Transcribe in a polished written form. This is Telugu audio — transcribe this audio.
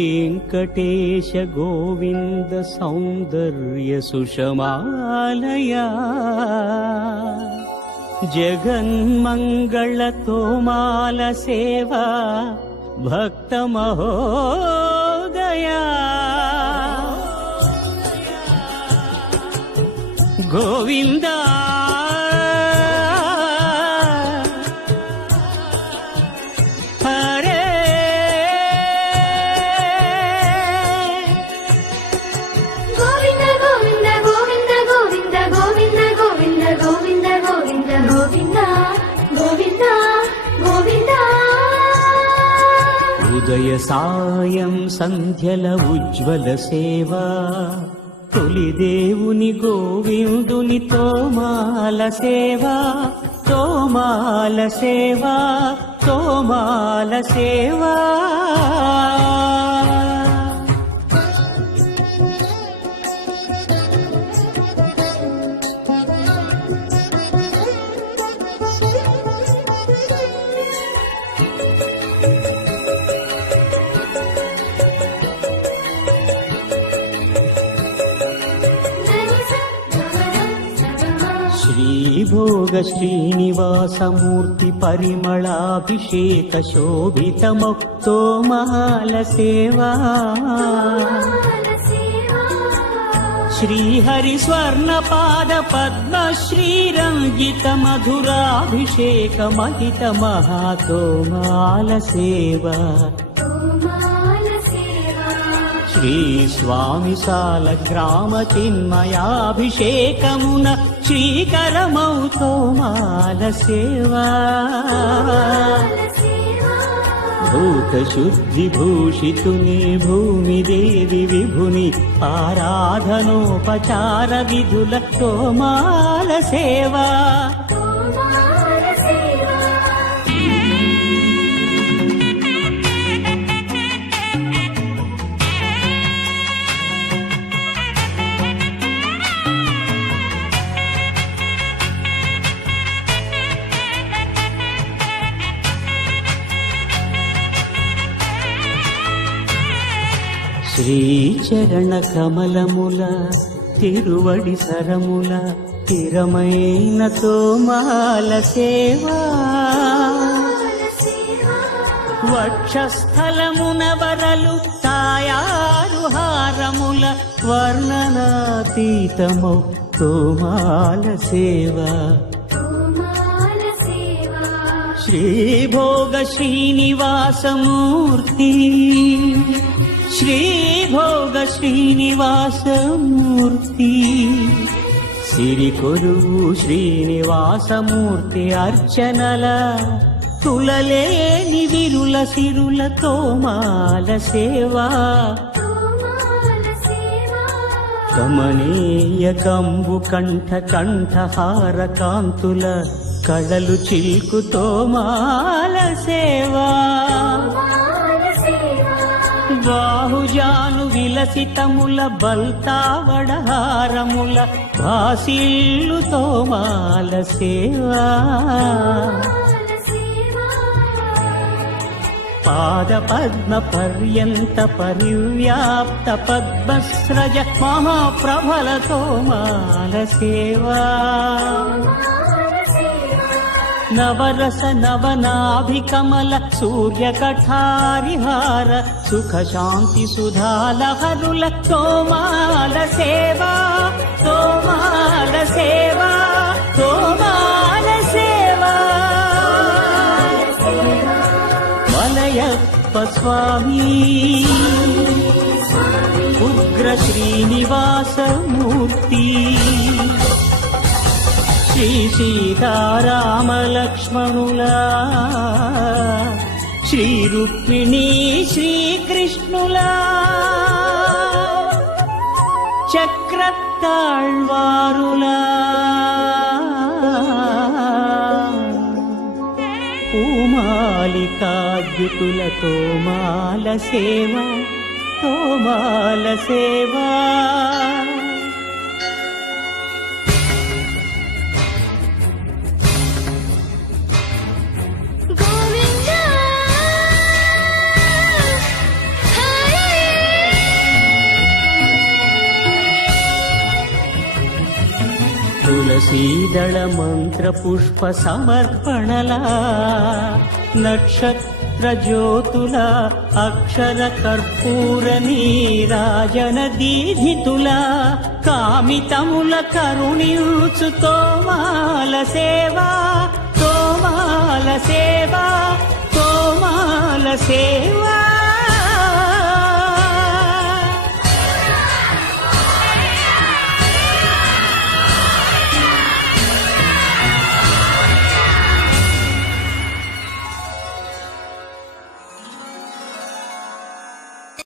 श्रीवेङ्कटेश गोविन्द सौन्दर्य सुषमालया जगन्मङ्गल तोमाल सेवा भक्तमहोदया गोविन्दा ఉదయ సాయం సంధ్యల ఉజ్వల సేవా తొలి దేవుని గోవిందుని తోమాల సేవా తోమాల సేవా తోమాల సేవా श्रीभोग श्रीनिवासमूर्ति परिमलाभिषेक शोभितमुक्तोमाल सेवा श्रीहरि स्वर्णपाद पद्म श्रीरंगित मधुराभिषेक महित महातोमाल सेवा श्री स्वामी साल ग्राम चिन्मयाभिषेकमुन श्रीकरमौ तोमाल सेवा भूत शुद्धि भूषितुनि भूमि देवी विभुनि आराधनोपचार विधुल तोमाल सेवा శ్రీచరణ కమలముల తిరువడి సరముల తిరమైన తోమాల సేవా వక్షస్థలమున వరలు తాయారు హారముల వర్ణనాతీతమౌ తోమాల సేవా శ్రీభోగ శ్రీనివాసమూర్తి श्रीभोग श्रीनिवासमूर्ति सिरिकोलुवु श्रीनिवासमूर्ति अर्चनल तुललेनि विरुल सिरुल तोमाल सेवा कमनीय कंबु कंठ कंठहार कांतुल कळलु चिल्कु तोमाल सेवा బాహుజాను విలసితముల బల్తావడహారముల భాసిల్లు తోమాల సేవా పాద పద్మ పర్యంత పరివ్యాప్త పద్మస్రజ మహాప్రభల తోమాల సేవా नवरस नवनाभिकमल सूर्य कठारिहार सुख शांति सुधालहरुल तोमाल सेवा तोमाल सेवा तोमाल सेवा मलयप्प स्वामी उग्र श्रीनिवास मूर्ति श्री सीताराम लक्ष्मणुला श्री रुक्मिणी श्री कृष्णुला चक्रताळ्वारुला पूमालिकाद्युतुल तोमाल सेवा तोमाल सेवा తులసీదళ మంత్ర పుష్ప సమర్పణలా నక్షత్ర జ్యోతుల అక్షర కర్పూర నీరాజన దీధితుల కామితముల కరుణించు తోమాల సేవా తోమాల సేవా తోమాల సేవా